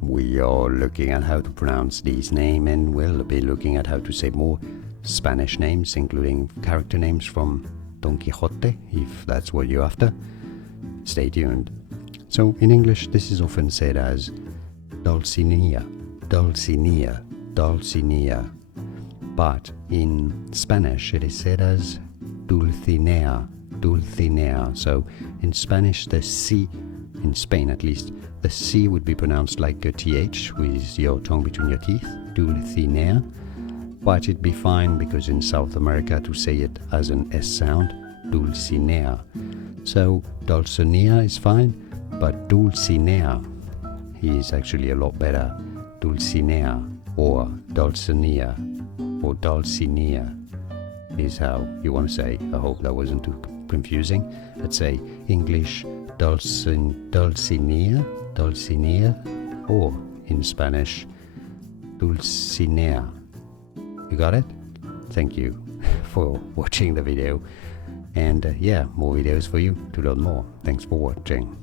We are looking at how to pronounce these names, and we'll be looking at how to say more Spanish names, including character names from Don Quixote, if that's what you're after. Stay tuned. So in English, this is often said as Dulcinea, Dulcinea, Dulcinea. But in Spanish, it is said as Dulcinea, Dulcinea. So in Spanish, the C, in Spain at least, the C would be pronounced like a TH with your tongue between your teeth, Dulcinea. But it'd be fine because in South America to say it as an S sound, Dulcinea. So Dulcinea is fine, but Dulcinea is actually a lot better. Dulcinea or Dulcinea or Dulcinea is how you want to say. I hope that wasn't too confusing. Let's say English Dulcinea, Dulcinea, or in Spanish Dulcinea. You got it? Thank you for watching the video. And yeah, more videos for you to learn more. Thanks for watching.